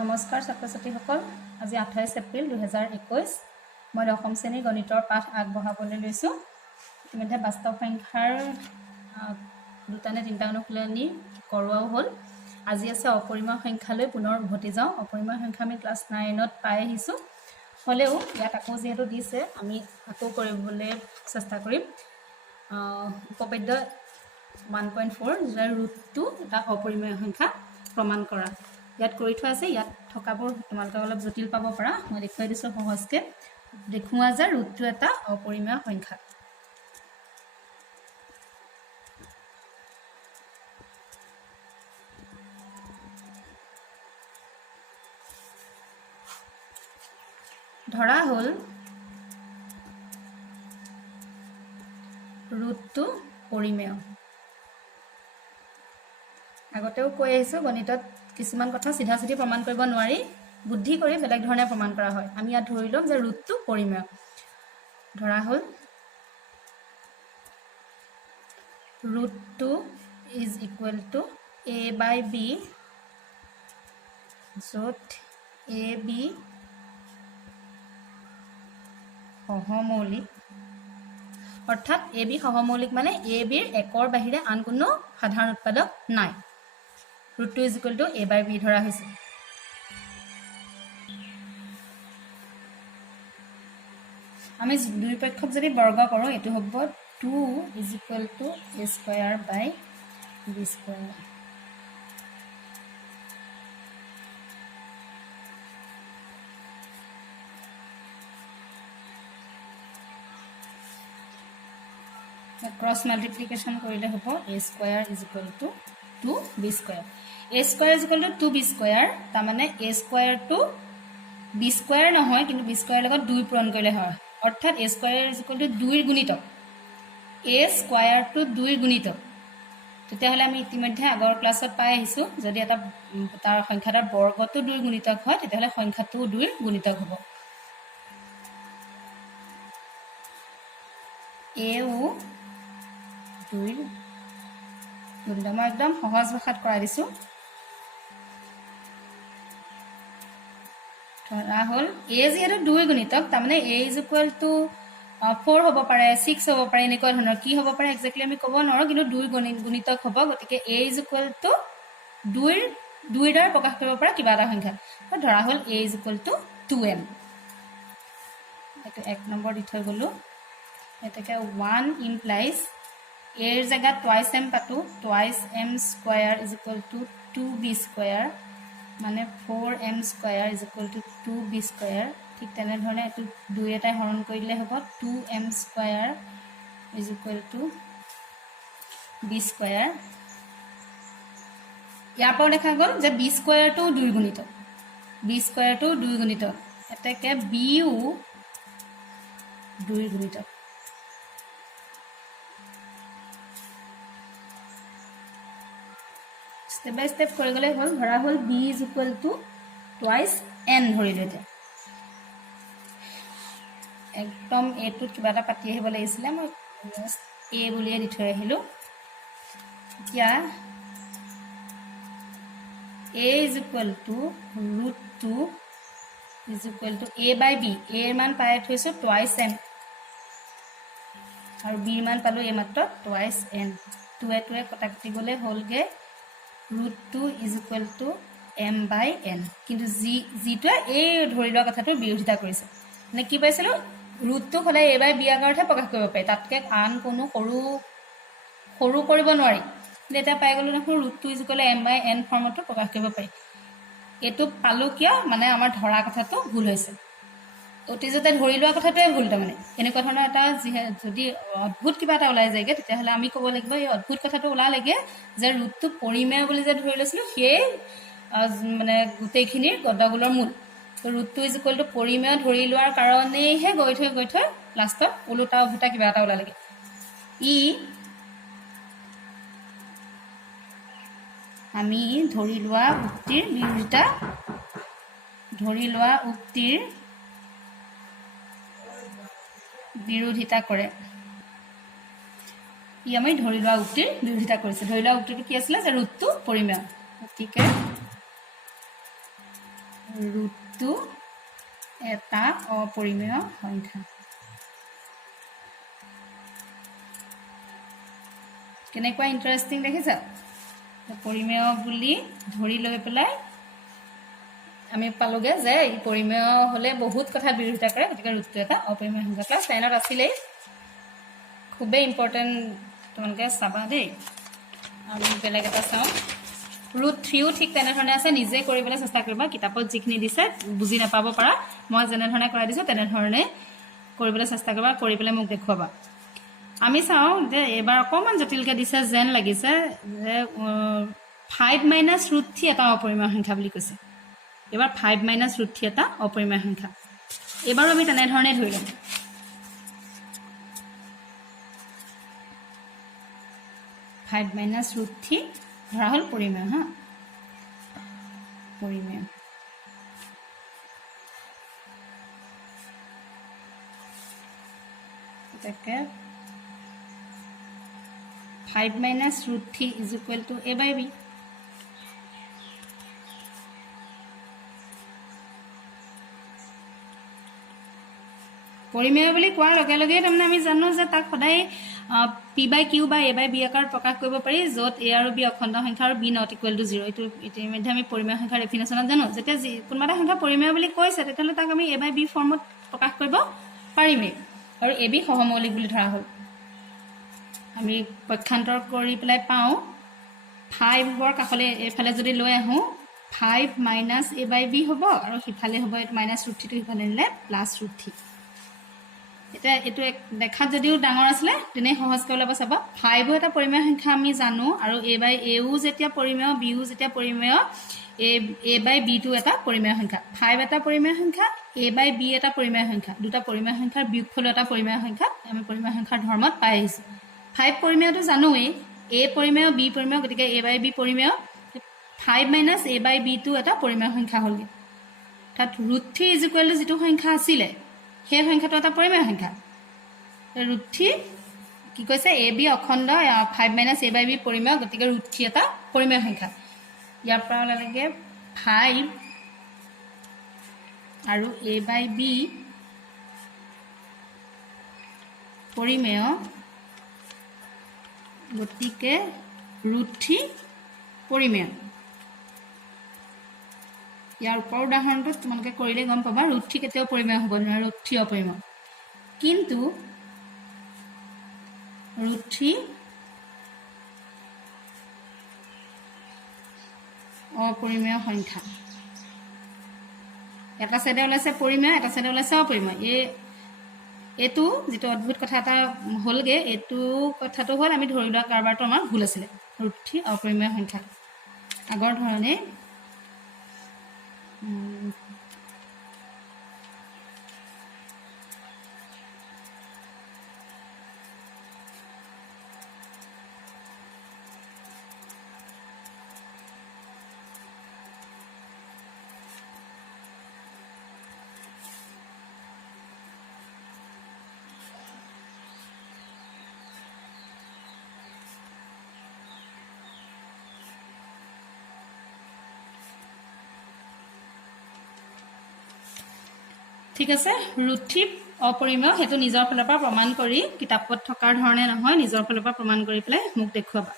নমস্কাৰ ছাত্ৰ ছাত্ৰীসকল, আজি 28 এপ্ৰিল 2021 মই দশম শ্ৰেণীৰ গণিতৰ পাঠ আগবঢ়াবলৈ লৈছোঁ। ইতিমধ্যে বাস্তৱ সংখ্যাৰ দুটা নে তিনিটা অনুশীলনী কৰোৱাও হ'ল। আজি আছে অপৰিমেয় সংখ্যালৈ পুনৰ উভতি যাওঁ। অপৰিমেয় সংখ্যা আমি ক্লাছ 9ত পাই আহিছোঁ, হ'লেও ইয়াত আকৌ যিহেতু দিছে আমি আকৌ কৰিবলৈ চেষ্টা কৰিম। উপপাদ্য 1.4 যাৰ ৰুটটো এটা অপৰিমেয় সংখ্যা প্ৰমাণ কৰা। ইয়াত কৰি থোৱা আছে, ইয়াত থকাবোৰ তোমালোকে অলপ জটিল পাব পাৰা। মই দেখুৱাই দিছোঁ সহজকৈ। দেখুওৱা যে ৰুটটো এটা অপৰিমেয় সংখ্যা। ধৰা হ'ল ৰুটটো পৰিমেয়। আগতেও কৈ আহিছোঁ, গণিতত কিছুমান কথা চিধা চিধি প্ৰমাণ কৰিব নোৱাৰি, বুদ্ধি কৰি বেলেগ ধৰণে প্ৰমাণ কৰা হয়। আমি ইয়াত ধৰি ল'ম যে ৰুটটো পৰিমেয়। ধৰা হ'ল ৰুটটো ইজ ইকুৱেল টু a/b, য'ত ab সহমৌলিক, অৰ্থাৎ ab সহমৌলিক মানে ab-ৰ একৰ বাহিৰে আন কোনো সাধাৰণ উৎপাদক নাই। ৰুটটো ইজ ইকুৱেল টু a/b ধৰা হৈছে। আমি দুই পক্ষক যদি বৰ্গ কৰোঁ, এইটো হ'ব 2 is equal to a square by b square. Cross multiplication কৰিলে হ'ব a square is equal to 2b square. a square is equal to 2b square, তাৰমানে a স্কুৱেয়াৰটো b স্কুৱেয়াৰ নহয়, কিন্তু b স্কুৱেয়াৰৰ লগত 2 পূৰণ কৰিলে হয়। অৰ্থাৎ a square is equal two 2ৰ গুণিতক। a স্কুৱেয়াৰটো 2ৰ গুণিতক। তেতিয়াহ'লে আমি ইতিমধ্যে আগৰ ক্লাছত পাই আহিছোঁ, যদি এটা তাৰ সংখ্যাটাৰ বৰ্গটো 2ৰ গুণিতক হয়, তেতিয়াহ'লে সংখ্যাটোও 2ৰ গুণিতক হ'ব। এও 2ৰ গুণিতক। মই একদম সহজ ভাষাত কৰাই দিছোঁ। ধৰা হ'ল a যিহেতু 2ৰ গুণিতক, তাৰমানে a ইজ ইকুৱেল টু 4 হ'ব পাৰে, 6 হ'ব পাৰে, এনেকুৱা ধৰণৰ। কি হ'ব পাৰে একজেক্টলি আমি ক'ব নোৱাৰোঁ, কিন্তু 2ৰ গুণিতক হ'ব। গতিকে a ইজ ইকুৱেল টু 2ৰ দ্বাৰা প্ৰকাশ কৰিব পৰা কিবা এটা সংখ্যা। ধৰা হ'ল a is equal two 2m। এইটো 1 নম্বৰ দি থৈ গ'লোঁ। এতেকে 1 ইমপ্লাইজ a ৰ জেগাত টুৱাইচ m পাতো, twice m square is equal to 2b square, মানে 4m square is equal to 2b square. ঠিক তেনেধৰণে এইটো 2 এটাই হৰণ কৰিলে হ'ব 2m square is equal to b square. ইয়াৰ পৰাও দেখা গ'ল যে b স্কুৱেয়াৰটো 2ৰ গুণিতক, b স্কুৱেয়াৰটো 2ৰ গুণিতক। এতেকে bও 2ৰ গুণিতক। ষ্টেপ বাই ষ্টেপ কৰি গ'লে হ'ল। ধৰা হ'ল b is equal two twice n ধৰিলোঁ। এতিয়া একদম এটোত কিবা এটা পাতি আহিব লাগিছিলে, মই a বুলিয়ে দি থৈ আহিলোঁ। এতিয়া a is equal two root 2 is equal two a/b। a ৰ মান পাই থৈছোঁ টুৱাইচ m, আৰু b ৰ মান পালোঁ এইমাত্ৰ টুৱাইচ n। 2 2 কটা কাটি গ'লে হ'লগৈ root 2 is equal two m/n। কিন্তু যিটোৱে এই ধৰি লোৱা কথাটোৰ বিৰোধিতা কৰিছে। মানে কি পাইছিলোঁ, ৰুটটো সদায় a/b আগৰতহে প্ৰকাশ কৰিব পাৰি, তাতকৈ আন কোনো সৰু কৰিব নোৱাৰি। কিন্তু এতিয়া পাই গ'লোঁ দেখোন root 2 is equal two m/n ফৰ্মতো প্ৰকাশ কৰিব পাৰি। এইটো পালোঁ কিয়, মানে আমাৰ ধৰা কথাটো ভুল হৈছে। অতীজতে ধৰি লোৱা কথাটোৱে ভুল। তাৰমানে এনেকুৱা ধৰণৰ এটা যদি অদ্ভুত কিবা এটা ওলাই যায়গৈ, তেতিয়াহ'লে আমি ক'ব লাগিব এই অদ্ভুত কথাটো ওলালেগৈ যে ৰুটটো পৰিমেয় বুলি যে ধৰি লৈছিলোঁ, সেই মানে গোটেইখিনিৰ গণ্ডগোলৰ মূল। ৰুটটো ইজ ইকুৱেল টু পৰিমেয় ধৰি লোৱাৰ কাৰণেইহে গৈ থৈ লাষ্টত ওলোটা উভোটা কিবা এটা ওলালেগৈ। আমি ধৰি লোৱা উক্তিৰ বিৰোধিতা কৰে। আমি ধৰি লোৱা উক্তিৰ বিৰোধিতা কৰিছে। ধৰি লোৱা উক্তিটো কি আছিলে, যে ৰুটটো পৰিমেয়। গতিকে ৰুটটো এটা অপৰিমেয় সংখ্যা। কেনেকুৱা ইণ্টাৰেষ্টিং দেখিছা? পৰিমেয় বুলি ধৰি লৈ পেলাই আমি পালোগে যে ই পৰিমেয় হ'লে বহুত কথাত বিৰোধিতা কৰে, গতিকে ৰুটটো এটা অপৰিমেয় সংখ্যা। ক্লাছ 10ত আছিলেই, খুবেই ইম্পৰ্টেণ্ট, তোমালোকে চাবা দেই। আমি বেলেগ এটা চাওঁ, ৰুট 3ও ঠিক তেনেধৰণে আছে, নিজে কৰিবলৈ চেষ্টা কৰিবা। কিতাপত যিখিনি দিছে বুজি নাপাব পাৰা, মই যেনেধৰণে কৰাই দিছোঁ তেনেধৰণে কৰিবলৈ চেষ্টা কৰিবা, কৰি পেলাই মোক দেখুৱাবা। আমি চাওঁ যে এইবাৰ অকণমান জটিলকৈ দিছে যেন লাগিছে, যে 5 - √3 এটা অপৰিমেয় সংখ্যা বুলি কৈছে। এইবাৰ 5 - √3 এটা অপৰিমেয় সংখ্যা। এইবাৰো আমি তেনেধৰণে ধৰি ল'ম। 5 - √3 ধৰা হ'ল পৰিমেয়। হা, পৰিমেয়। তাকে 5 - √3 = a/b। পৰিমেয় বুলি কোৱাৰ লগে লগে তাৰমানে আমি জানো যে তাক সদায় p/q বা a/b আকাৰত প্ৰকাশ কৰিব পাৰি, য'ত a আৰু b অখণ্ড সংখ্যা আৰু b ≠ = 0। এইটো ইতিমধ্যে আমি পৰিমেয় সংখ্যাৰ ডেফিনেশ্যনত জানো। যেতিয়া কোনোবা এটা সংখ্যা পৰিমেয় বুলি কৈছে, তেতিয়াহ'লে তাক আমি a/b ফৰ্মত প্ৰকাশ কৰিব পাৰিমেই, আৰু ab সহমৌলিক বুলি ধৰা হ'ল। আমি পক্ষান্তৰ কৰি পেলাই পাওঁ 5ৰ কাষলৈ এইফালে যদি লৈ আহোঁ, 5 - a/b হ'ব, আৰু সিফালে হ'ব -√3টো সিফালে নিলে +√3। এতিয়া এইটো দেখাত যদিও ডাঙৰ আছিলে, তেনেই সহজকৈ ওলাব চাবা। 5ও এটা পৰিমেয় সংখ্যা আমি জানো, আৰু a/ও যেতিয়া পৰিমেয়, bও যেতিয়া পৰিমেয়, a/b টো এটা পৰিমেয় সংখ্যা। 5 এটা পৰিমেয় সংখ্যা, a/b এটা পৰিমেয় সংখ্যা। দুটা পৰিমেয় সংখ্যাৰ বিয়োগফল এটা পৰিমেয় সংখ্যা আমি পৰিমেয় সংখ্যাৰ ধৰ্মত পাই আহিছোঁ। 5 পৰিমেয়টো জানোৱেই, a পৰিমেয়, b পৰিমেয়, গতিকে a/b পৰিমেয়। 5 - a/b টো এটা পৰিমেয় সংখ্যা হ'লগৈ। তাত √3 = যিটো সংখ্যা আছিলে, সেই সংখ্যাটো এটা পৰিমেয় সংখ্যা। √3 কি কৈছে? ab অখণ্ড, 5 - a/b পৰিমেয়, গতিকে √3 এটা পৰিমেয় সংখ্যা। ইয়াৰ পৰা ওলালেগে 5 আৰু a/b পৰিমেয়, গতিকে √3 পৰিমেয়। ইয়াৰ ওপৰ উদাহৰণটো তোমালোকে কৰিলে গম পাবা, √3 কেতিয়াও পৰিমেয় হ'ব নোৱাৰে, √3 অপৰিমেয়। কিন্তু √3 অপৰিমেয় সংখ্যা। এটা চাইডে ওলাইছে পৰিমেয়, এটা চাইডে ওলাইছে অপৰিমেয়। এইটো যিটো অদ্ভুত কথা এটা হ'লগৈ, এইটো কথাটো হ'ল আমি ধৰি লোৱা কাৰবাৰটো আমাৰ ভুল আছিলে। √3 অপৰিমেয় সংখ্যা আগৰ ধৰণে ঠিক আছে। √3 অপৰিমেয়, সেইটো নিজৰ ফালৰ পৰা প্ৰমাণ কৰি, কিতাপত থকাৰ ধৰণে নহয়, নিজৰ ফালৰ পৰা প্ৰমাণ কৰি পেলাই মোক দেখুৱাবা।